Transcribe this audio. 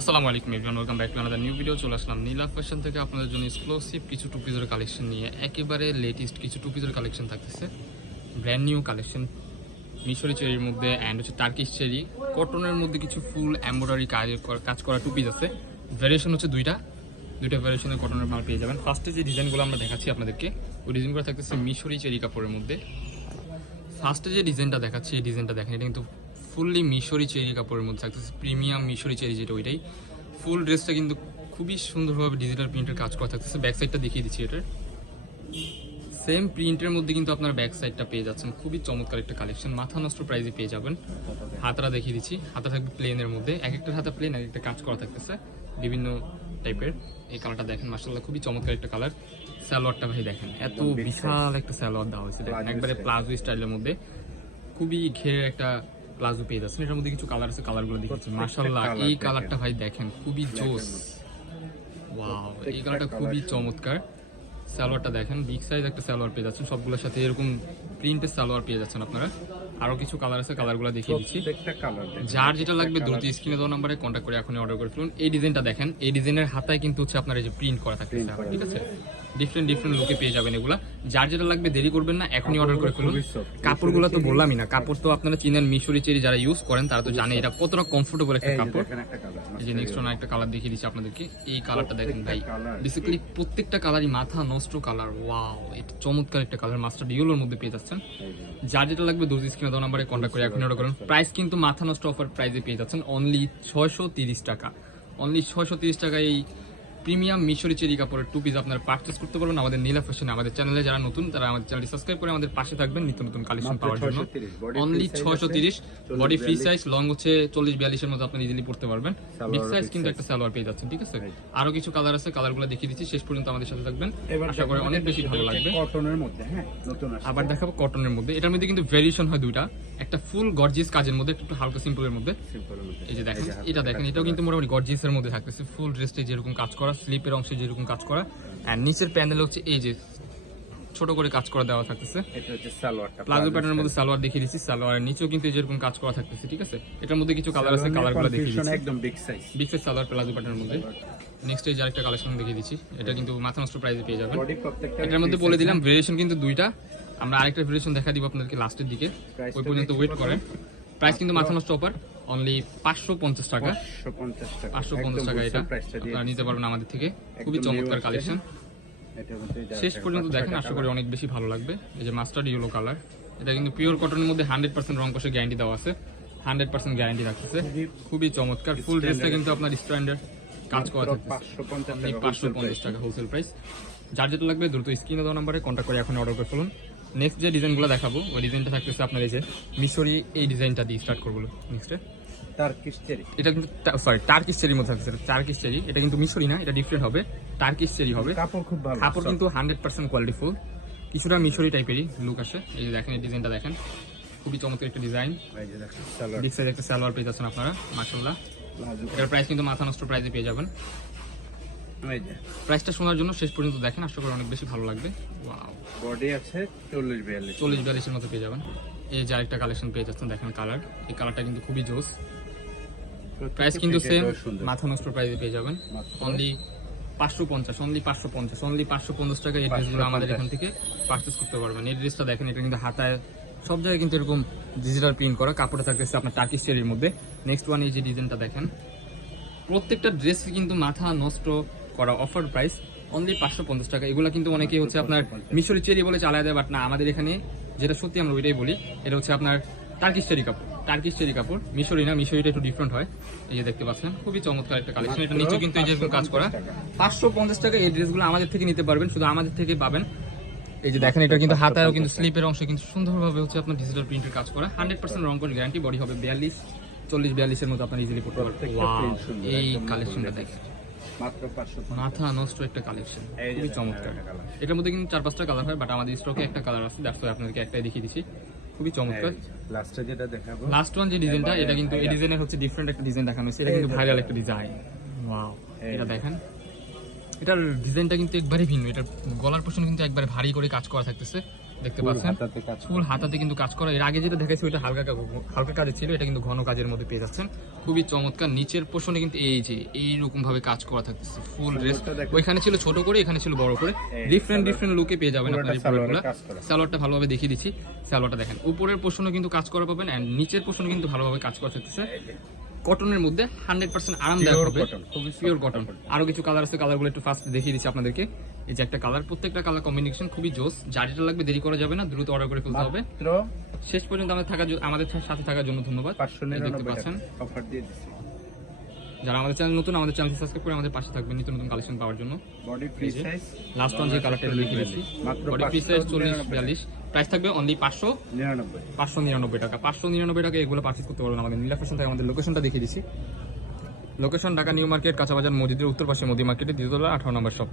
আসসালামু আলাইকুম everyone welcome back to another new video চলে আসলাম নীলা ফ্যাশন থেকে আপনাদের জন্য এক্সক্লুসিভ কিছু টু পিসের কালেকশন নিয়ে। একেবারে লেটেস্ট কিছু টু পিসের কালেকশন থাকতেছে। ব্র্যান্ড নিউ কালেকশন মিশরি চেরির মধ্যে অ্যান্ড হচ্ছে টার্কিশ চেরি। কটনের মধ্যে কিছু ফুল এমব্রয়ডারি কাজ করা টু পিস আছে। ভ্যারিয়েশন হচ্ছে দুইটা। দুইটা ভ্যারিয়েশনের কটনের মাল পেয়ে যাবেন। ফার্স্টে যে ডিজাইনগুলো আমরা দেখাচ্ছি আপনাদেরকে, ওই ডিজাইনগুলো থাকতেছে মিশরি চেরি কাপড়ের মধ্যে। ফার্স্টে যে ডিজাইনটা দেখাচ্ছি, এই ডিজাইনটা দেখেন, এটা কিন্তু ফুললি মিশরি চেরি কাপড়ের মধ্যে থাকতেছে প্রিমিয়াম মিশরি চেরি যেটা ওইটাই। ফুল ড্রেসটা কিন্তু খুবই সুন্দরভাবে ডিজিটাল প্রিন্টের কাজ করা থাকতেছে ব্যাক সাইডটা দেখিয়ে দিচ্ছি এটার। সেম প্রিন্টের মধ্যে কিন্তু আপনার ব্যাক সাইডটা পেয়ে যাচ্ছেন খুবই চমৎকার একটা কালেকশন মাথা নষ্ট প্রাইজে পেয়ে যাবেন। হাতাটা দেখিয়ে দিচ্ছি হাতা থাকবে প্লেনের মধ্যে এক একটা হাতা প্লেন এক একটা কাজ করা থাকতেছে বিভিন্ন টাইপের এই কালারটা দেখেন মার্শাল্লাহ খুবই চমৎকার একটা কালার সালোয়ারটা ভাই দেখেন এত বিশাল একটা সালোয়ার দেওয়া হয়েছে দেখেন একবারে প্লাজো স্টাইলের মধ্যে। খুবই ঘেরের একটা প্লাজো পেয়ে যাচ্ছেন। এটার মধ্যে কিছু কালার আছে কালারগুলো দেখেছি মার্শাল্লাহ colour এই কালারটা ভাই দেখেন খুবই জোস। ওয়াও এই কালারটা খুবই চমৎকার। সালোয়ারটা দেখেন বিগ সাইজ একটা সালোয়ার পেয়ে যাচ্ছেন। সবগুলোর সাথে এরকম প্রিন্টের সালোয়ার পেয়ে যাচ্ছেন আপনারা। আরও কিছু কালার আছে কালারগুলো দেখিয়ে দিচ্ছি। যার যেটা লাগবে দ্রুত স্ক্রিনে দেওয়া নাম্বারে কন্ট্যাক্ট করে এখনই অর্ডার করে ফেলুন। এই ডিজাইনটা দেখেন এই ডিজাইনের হাতায় কিন্তু হচ্ছে আপনার এই যে প্রিন্ট করা থাকতেছে ঠিক আছে? ডিফারেন্ট ডিফারেন্ট লুকে পেয়ে যাবেন এগুলা। যার যেটা লাগবে দেরি করবেন না এখনই অর্ডার করে ফেলুন। কাপড়গুলো তো বললামই না কাপড় তো আপনারা চিনেন মিশরি চেরি যারা ইউজ করেন তারা তো জানে এটা কতটা কমফোর্টেবল একটা কাপড়। এই যে নেক্সট একটা কালার দেখিয়ে দিচ্ছি আপনাদেরকে। এই কালারটা দেখেন ভাই। বেসিক্যালি প্রত্যেকটা কালারই মাথা নষ্ট কালার ওয়াও এটা চমৎকার একটা কালার মাস্টার ইউলোর মধ্যে পেয়ে যাচ্ছেন। যার যেটা লাগবে দুর্জি স্ক্রিনে দেওয়া নাম্বারে কন্ট্যাক্ট করে এখন অর্ডার করুন। প্রাইস কিন্তু মাথা নষ্ট অফার প্রাইসে পেয়ে যাচ্ছেন অনলি ছয়শো তিরিশ টাকা। অনলি ছয়শো তিরিশ টাকায় এই প্রিমিয়াম মিশরি চেরি কাপড়ের টু পিস আপনারা পারচেস করতে পারবেন আমাদের নীলা ফ্যাশনে আমাদের চ্যানেলে যারা নতুন তারা আমাদের চ্যানেলটি সাবস্ক্রাইব করে আমাদের পাশে থাকবেন নিত্য নতুন কালেকশন পাওয়ার জন্য। অনলি ছয়শো তিরিশ। বডি ফ্রি সাইজ লং হচ্ছে চল্লিশ বিয়াল্লিশের মধ্যে আপনি ইজিলি পড়তে পারবেন। বিগ সাইজ কিন্তু একটা সালোয়ার পেয়ে যাচ্ছেন ঠিক আছে? আরও কিছু কালার আছে কালারগুলো দেখিয়ে দিচ্ছি শেষ পর্যন্ত আমাদের সাথে থাকবেন। আশা করি অনেক বেশি ভালো লাগবে। কটনের মধ্যে হ্যাঁ নতুন আবার দেখাবো কটনের মধ্যে। এটার মধ্যে কিন্তু ভেরিয়েশন হয় দুইটা। একটা ফুল গর্জিয়াস কাজের মধ্যে একটু হালকা সিম্পলের মধ্যে। মধ্যে। এই যে দেখেন এটা দেখেন এটাও কিন্তু মোটামুটি গর্জিয়াসের মধ্যে থাকতেছে। ফুল ড্রেসটি যেরকম কাজ করা স্লিপের অংশে যেরকম কাজ করা। অ্যান্ড নিচের প্যানেল হচ্ছে এই যে ছোট করে কাজ করা দেওয়া থাকতেছে। এটা হচ্ছে সালোয়ারটা প্লাজো প্যাটার্নের মধ্যে সালোয়ার দেখিয়ে দিচ্ছি। সালোয়ারের নিচেও কিন্তু যেরকম কাজ করা থাকতেছে ঠিক আছে? এটার মধ্যে কিছু কালার আছে কালারগুলো দেখিয়ে দিচ্ছি। একদম big size big size salwar palazzo প্যাটার্নের মধ্যে। নেক্সট এই যে আরেকটা কালেকশন দেখিয়ে দিচ্ছি। এটা কিন্তু মাথা নষ্ট প্রাইসে পেয়ে যাবেন। এটার মধ্যে বলে দিলাম ভেরিয়েশন কিন্তু দুইটা। আমরা আরেকটা ভেরিয়েশন দেখা দিব আপনাদেরকে লাস্টের দিকে। ওই পর্যন্ত ওয়েট। করেন। প্রাইস কিন্তু মাথা নষ্ট অফার অনলি পাঁচশো পঞ্চাশ টাকা। 550 টাকা। টাকা এটা। আপনারা নিতে পারবেন আমাদের থেকে। খুবই চমৎকার কালেকশন এটা হচ্ছে যা শেষ পর্যন্ত দেখেন আশা করি অনেক বেশি ভালো লাগবে। এই যে মাস্টার্ড ইয়েলো কালার এটা কিন্তু পিওর কটনের মধ্যে হান্ড্রেড পার্সেন্ট রং কষে গ্যারান্টি দেওয়া আছে। হান্ড্রেড পার্সেন্ট গ্যারান্টি রাখতেছে খুবই চমৎকার। ফুল ড্রেসটা কিন্তু আপনার স্ট্যান্ডার্ড কাজ করা মাত্র 550 টাকা পাঁচশো wholesale পঞ্চাশ price। টাকা হোলসেল প্রাইস যার যেটা লাগবে দ্রুত স্ক্রিনে দেওয়া নাম্বারে কন্ট্যাক্ট করে এখন অর্ডার করে ফেলুন। নেক্সট যে ডিজাইনগুলো দেখাবো ওই ডিজাইনটা থাকতেছে আপনার এই যে মিশরি এই ডিজাইনটা দিয়ে স্টার্ট করব নেক্সটে টার্কিশ চেরি এটা কিন্তু সরি টার্কিশ চেরির মধ্যে থাকতেছে টার্কিশ চেরি এটা কিন্তু মিশরি না এটা ডিফারেন্ট হবে। টার্কিশ চেরি হবে। কাপড় খুব ভালো কাপড় কিন্তু হান্ড্রেড পার্সেন্ট কোয়ালিটি ফুল কিছুটা মিশরি টাইপেরই লুক আসে। এই যে দেখেন এই ডিজাইনটা দেখেন। খুবই চমৎকার একটা ডিজাইন বিগ সাইজ একটা সালোয়ার পেয়ে যাচ্ছেন আপনারা প্লাজো এটার প্রাইস কিন্তু মাথা নষ্ট প্রাইসে পেয়ে যাবেন। প্রাইসটা শোনার জন্য শেষ পর্যন্ত দেখেন আশা করি অনেক বেশি ভালো লাগবে। ওয়াও বডি আছে 40 42 চল্লিশ বিয়াল্লিশের মতো পেয়ে যাবেন। এই যে আরেকটা কালেকশন পেয়ে যাচ্ছেন দেখেন কালার এই কালারটা কিন্তু খুবই জোস। প্রাইস কিন্তু সেম মাথা নষ্ট প্রাইসে পেয়ে যাবেন। অনলি পাঁচশো পঞ্চাশ অনলি পাঁচশো পঞ্চাশ অনলি পাঁচশো পঞ্চাশ টাকা এই ড্রেসগুলো আমাদের এখান থেকে পারচেস করতে পারবেন। এই ড্রেসটা দেখেন এটা কিন্তু হাতায় সব জায়গায় কিন্তু এরকম ডিজিটাল প্রিন্ট করা। কাপড়টা থাকতেছে আপনার টার্কিশ চেরির মধ্যে। নেক্সট ওয়ান এই যে ডিজাইনটা দেখেন। প্রত্যেকটা ড্রেস কিন্তু মাথা নষ্ট করা অফার প্রাইস অনলি পাঁচশো পঞ্চাশ টাকা। এগুলো কিন্তু অনেকে হচ্ছে আপনার মিশরি চেরি বলে চালায় দেয় বাট না আমাদের এখানে যেটা সত্যি আমরা ওইটাই বলি এটা হচ্ছে আপনার টার্কিশ চেরি কাপড়। টার্কিশ চেরি কাপড় মিশরি না মিশরিটা একটু ডিফারেন্ট হয়। এই যে দেখতে পাচ্ছেন খুবই চমৎকার একটা কালেকশন এটা নিচে কিন্তু এই যেরকম কাজ করা। পাঁচশো পঞ্চাশ টাকা এই ড্রেসগুলো আমাদের থেকে নিতে পারবেন শুধু আমাদের থেকে পাবেন। এই যে দেখেন এটা কিন্তু হাতায়ও কিন্তু স্লিপের অংশে কিন্তু সুন্দরভাবে হচ্ছে আপনার ডিজিটাল প্রিন্টের কাজ করা। হান্ড্রেড পার্সেন্ট রং করে গ্যারান্টি বডি হবে বিয়াল্লিশ চল্লিশ বিয়াল্লিশের মতো আপনার ইজিলি পড়তে পারবেন। এই কালেকশনটা দেখেন। মাত্র 550 মাথা নষ্ট একটা কালেকশন খুবই চমৎকার। এটার মধ্যে কিন্তু চার পাঁচটা কালার হয় বাট আমাদের স্টকে একটা কালার আছে দ্যাটস আপনাদেরকে একটাই দেখিয়ে দিচ্ছি। খুবই চমৎকার। লাস্টে যেটা দেখাবো লাস্ট ওয়ান যে ডিজাইনটা এটা কিন্তু এই ডিজাইনের হচ্ছে ডিফারেন্ট একটা ডিজাইন দেখানো হয়েছে এটা কিন্তু ভাইরাল একটা ডিজাইন ওয়াও এটা দেখেন। এটার ডিজাইনটা কিন্তু একবারে ভিন্ন এটার গলার পোর্শন কিন্তু একবারে ভারী করে কাজ করা থাকতেছে। দেখতে পাচ্ছেন? ফুল হাতাতে কিন্তু কাজ করা। এর আগে যেটা দেখাইছি ওটা হালকা হালকা কাজে ছিল এটা কিন্তু ঘন কাজের মধ্যে পেয়ে যাচ্ছেন। খুবই চমৎকার। নিচের পোষণে কিন্তু এই যে এইরকম ভাবে কাজ করা থাকতেছে। Full dress. সালোয়ারটা ওইখানে ছিল ছোট করে এখানে ছিল বড় করে। ডিফারেন্ট ডিফারেন্ট লুকে পেয়ে যাবেন আপনার এই প্রোডাক্টগুলো সালোয়ারটা ভালোভাবে দেখিয়ে দিচ্ছি। সালোয়ারটা দেখেন। উপরের পোষণে কিন্তু কাজ করা পাবেন এন্ড নিচের পোষণে কিন্তু ভালোভাবে কাজ করা থাকতেছে। কটনের মধ্যে হান্ড্রেড পার্সেন্ট আরামদায়ক দেয় হবে। খুবই পিওর কটন। আরও কিছু কালার আছে কালারগুলো একটু ফার্স্ট দেখিয়ে দিচ্ছি আপনাদেরকে। এই যে একটা কালার প্রত্যেকটা কালার কম্বিনেশন খুবই জোস। যেটা লাগবে দেরি করা যাবে না দ্রুত অর্ডার করে ফেলতে হবে। শেষ পর্যন্ত আমাদের থাকার জ- আমাদের সাথে থাকার জন্য ধন্যবাদ। দেখতে পাচ্ছেন। অফার দিয়ে দিচ্ছি। যারা আমাদের চ্যানেল নতুন আমাদের চ্যানেল সাবস্ক্রাইব করে আমাদের পাশে থাকবেন নিত্য নতুন কালেকশন পাওয়ার জন্য। Body free size last one যে কালারটা লিখে মাত্র বডি ফ্রি সাইজ 40 42 প্রাইস থাকবে অনলি পাঁচশো নিরানব্বই। পাঁচশো নিরানব্বই টাকা। পাঁচশো নিরানব্বই টাকা এগুলো পারচেজ করতে পারবেন আমাদের নীলা ফ্যাশন থেকে। আমাদের লোকেশনটা দেখিয়ে দিচ্ছি। লোকেশন ঢাকা নিউ মার্কেট কাঁচাবাজার মসজিদের উত্তর পাশে মোদি মার্কেটে দ্বিতীয়তলা আঠারো নম্বর শপ